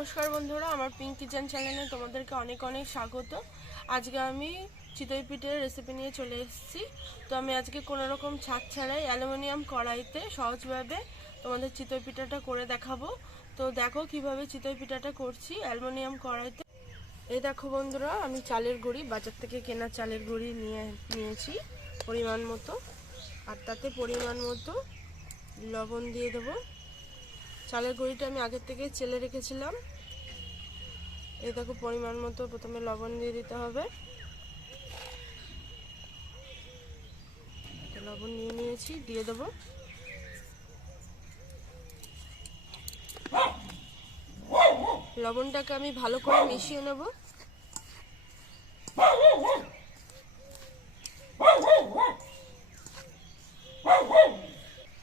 নমস্কার বন্ধুরা, আমার পিঙ্ক কিচেন চ্যানেলে তোমাদেরকে অনেক অনেক স্বাগত। আজকে আমি চিতই পিঠের রেসিপি নিয়ে চলে এসেছি। তো আমি আজকে কোনো রকম ছাঁচ ছাড়াই অ্যালুমিনিয়াম কড়াইতে সহজভাবে তোমাদের চিতই পিঠাটা করে দেখাবো। তো দেখো কিভাবে চিতই পিঠাটা করছি অ্যালুমিনিয়াম কড়াইতে। এই দেখো বন্ধুরা, আমি চালের গুঁড়ি, বাজার থেকে কেনা চালের গুঁড়ি নিয়েছি পরিমাণ মতো, আর তাতে পরিমাণ মতো লবণ দিয়ে দেবো। চালের গুঁড়িটা আমি আগের থেকে চেলে রেখেছিলাম। এই দেখো পরিমাণ মতো প্রথমে লবণ দিয়ে দিতে হবে। লবণ নিয়ে নিয়েছি, দিয়ে দেবো। লবণটাকে আমি ভালো করে মিশিয়ে নেব।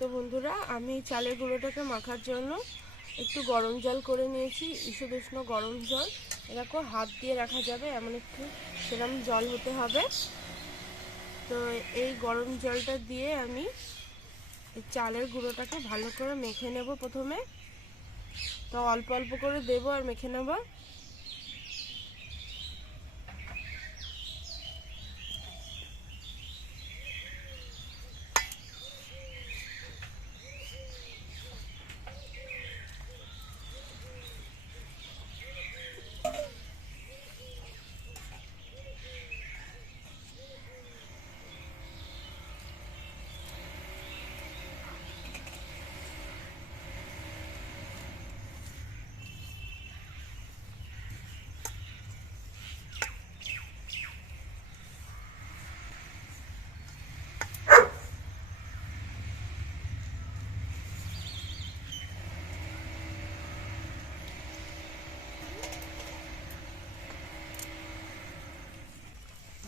তো বন্ধুরা, আমি চালের গুঁড়োটাকে মাখার জন্য একটু গরম জল করে নিয়েছি, ঈষৎ উষ্ণ গরম জল। এরকম হাত দিয়ে রাখা যাবে এমন একটু সেরকম জল হতে হবে। তো এই গরম জলটা দিয়ে আমি এই চালের গুঁড়োটাকে ভালো করে মেখে নেব প্রথমে। তো অল্প অল্প করে দেবো আর মেখে নেব।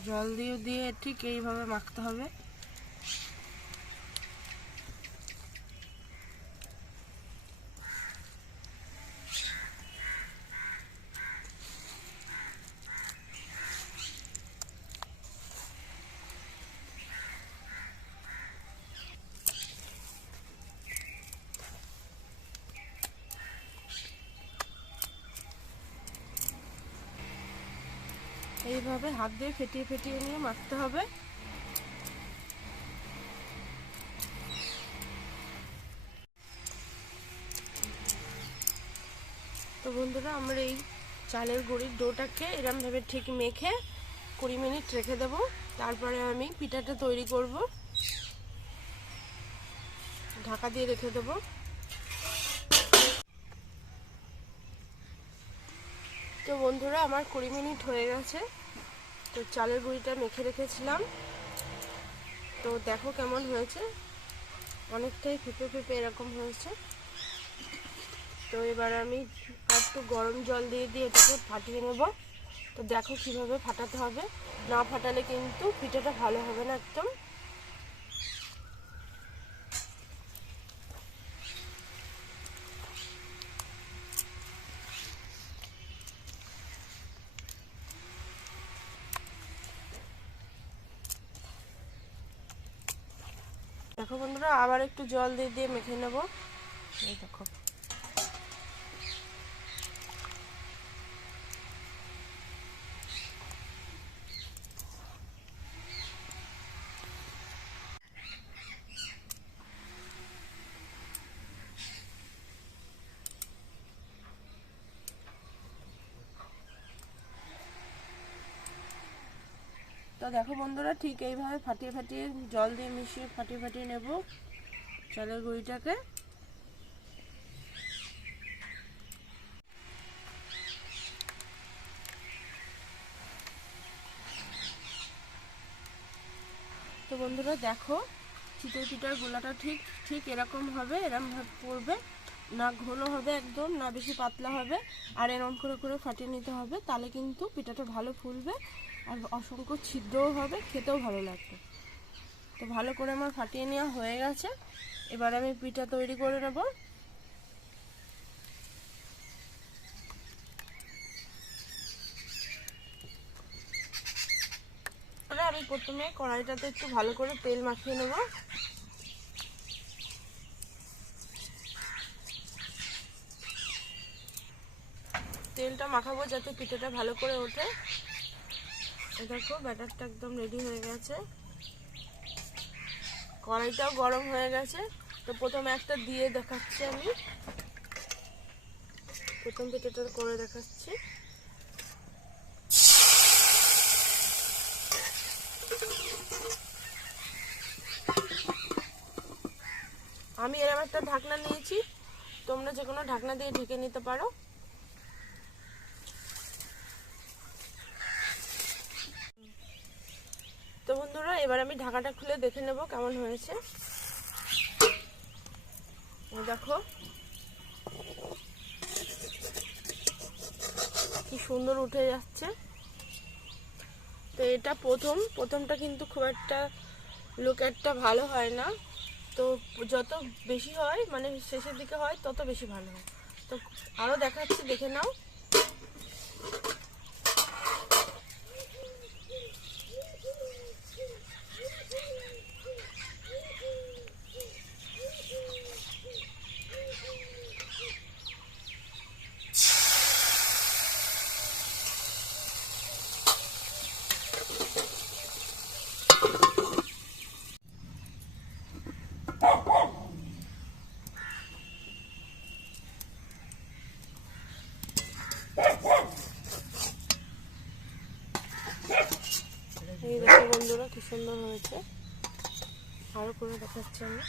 জল দিয়ে ঠিক এইভাবে মাখতে হবে। এইভাবে হাত দিয়ে ফেটিয়ে ফেটিয়ে নিয়ে মাখতে হবে। তো বন্ধুরা, আমরা এই চালের গুঁড়ির ডোটাকে এরমভাবে ঠিক মেখে 20 মিনিট রেখে দেব। তারপরে আমি পিঠাটা তৈরি করব। ঢাকা দিয়ে রেখে দেব। তো বন্ধুরা, আমার 20 মিনিট হয়ে গেছে। তো চালের গুঁড়িটা মেখে রেখেছিলাম। তো দেখো কেমন হয়েছে, অনেকটাই ফেপে ফেপে এরকম হয়েছে। তো এবার আমি একটু গরম জল দিয়ে এটাকে ফাটিয়ে নেব। তো দেখো কিভাবে ফাটাতে হবে, না ফাটালে কিন্তু পিঠাটা ভালো হবে না একদম। দেখো বন্ধুরা, আবার একটু জল দিয়ে মেখে নেব। এই দেখো, তো দেখো বন্ধুরা, ঠিক এইভাবে ফাটিয়ে ফাটিয়ে জল দিয়ে মিশিয়ে ফাটিয়ে ফাটিয়ে নেব চালের গুঁড়িটাকে। তো বন্ধুরা দেখো, চিতই পিঠার গোলাটা ঠিক ঠিক এরকম হবে, এরকম ভাবে পড়বে না, ঘন হবে একদম, না বেশি পাতলা হবে। আর এরকম করে করে ফাটিয়ে নিতে হবে, তাহলে কিন্তু পিঠাটা ভালো ফুলবে আর অসংখ্য ছিদ্রও হবে, খেতেও ভালো লাগবে। তো ভালো করে আমার ফাটিয়ে নেওয়া হয়ে গেছে। এবার আমি পিঠা তৈরি করে নেব। আমি প্রথমে কড়াইটাতে একটু ভালো করে তেল মাখিয়ে নেব। তেলটা মাখাবো যাতে পিঠাটা ভালো করে ওঠে। দেখো ব্যাটারটা একদম রেডি হয়ে গেছে, কড়াইটাও গরম হয়ে গেছে। তো প্রথমে একটা দিয়ে দেখাচ্ছি, আমি প্রথম পিঠাটা করে দেখাচ্ছি। আমি এরকম একটা ঢাকনা নিয়েছি, তোমরা যে কোনো ঢাকনা দিয়ে ঢেকে নিতে পারো। তো বন্ধুরা এবার আমি ঢাকাটা খুলে দেখে নেব কেমন হয়েছে। দেখো কি সুন্দর উঠে যাচ্ছে। তো এটা প্রথমটা কিন্তু খুব একটা লুকটা ভালো হয় না, তো যত বেশি হয় মানে শেষের দিকে হয় তত বেশি ভালো হয়। তো আরো দেখাচ্ছি, দেখে নাও। এই দেখো বন্ধুরা কি সুন্দর হয়েছে, আরো করে দেখাচ্ছি আমি।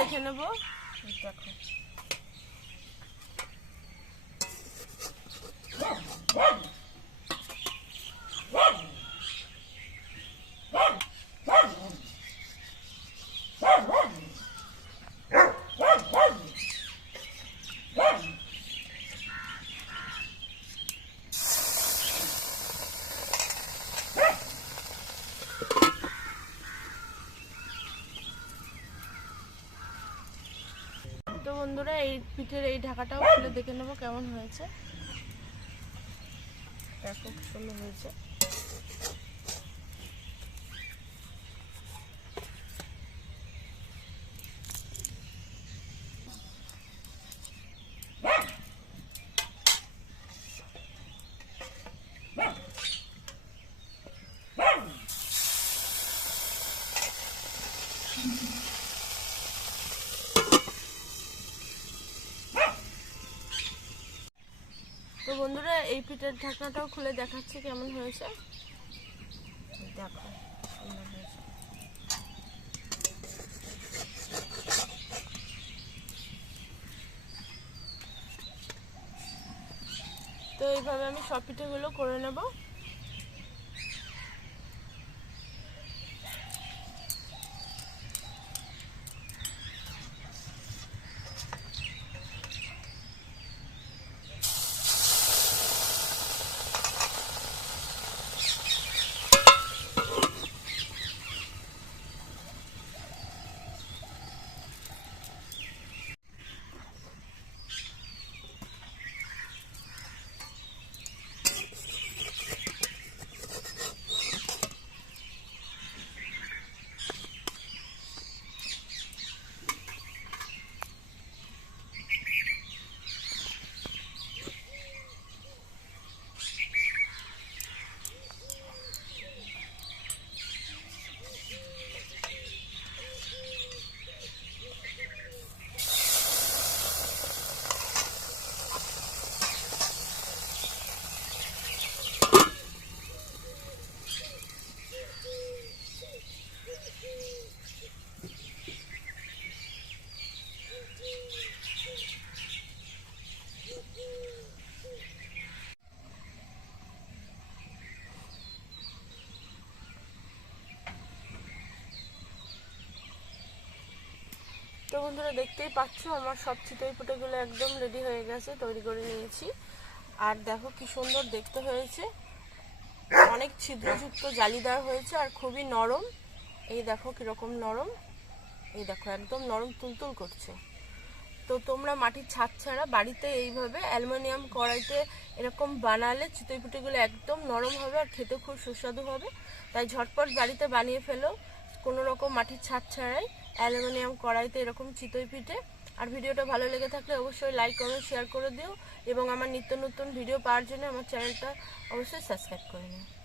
দেখে নেবো, দেখো তো বন্ধুরা এই পিঠের এই ঢাকাটাও খুলে দেখে নেবো কেমন হয়েছে। দেখো খুব সুন্দর হয়েছে। তো বন্ধুরা এই পিঠের ঢাকনাটাও খুলে দেখাচ্ছি কেমন হয়েছে। দেখো সুন্দর হয়েছে। তো এইভাবে আমি সব পিঠেগুলো করে নেব। তো বন্ধুরা দেখতেই পাচ্ছ আমার সব চিতই পিঠেগুলো একদম রেডি হয়ে গেছে, তৈরি করে নিয়েছি। আর দেখো কি সুন্দর দেখতে হয়েছে, অনেক ছিদ্রযুক্ত জালিদার হয়েছে আর খুবই নরম। এই দেখো কিরকম নরম, এই দেখো একদম নরম তুলতুল করছে। তো তোমরা মাটির ছাদ ছাড়া বাড়িতে এইভাবে অ্যালুমিনিয়াম কড়াইতে এরকম বানালে চিতই পিঠেগুলো একদম নরম হবে আর খেতে খুব সুস্বাদু হবে। তাই ঝটপট বাড়িতে বানিয়ে ফেলো কোনো রকম মাটির ছাদ ছাড়াই অ্যালুমিনিয়াম কড়াইতে এরকম চিতই পিঠে। আর ভিডিওটা ভালো লেগে থাকলে অবশ্যই লাইক কমেন্ট শেয়ার করে দিও এবং আমার নিত্য নতুন ভিডিও পাওয়ার জন্য আমার চ্যানেলটা অবশ্যই সাবস্ক্রাইব করে নিও।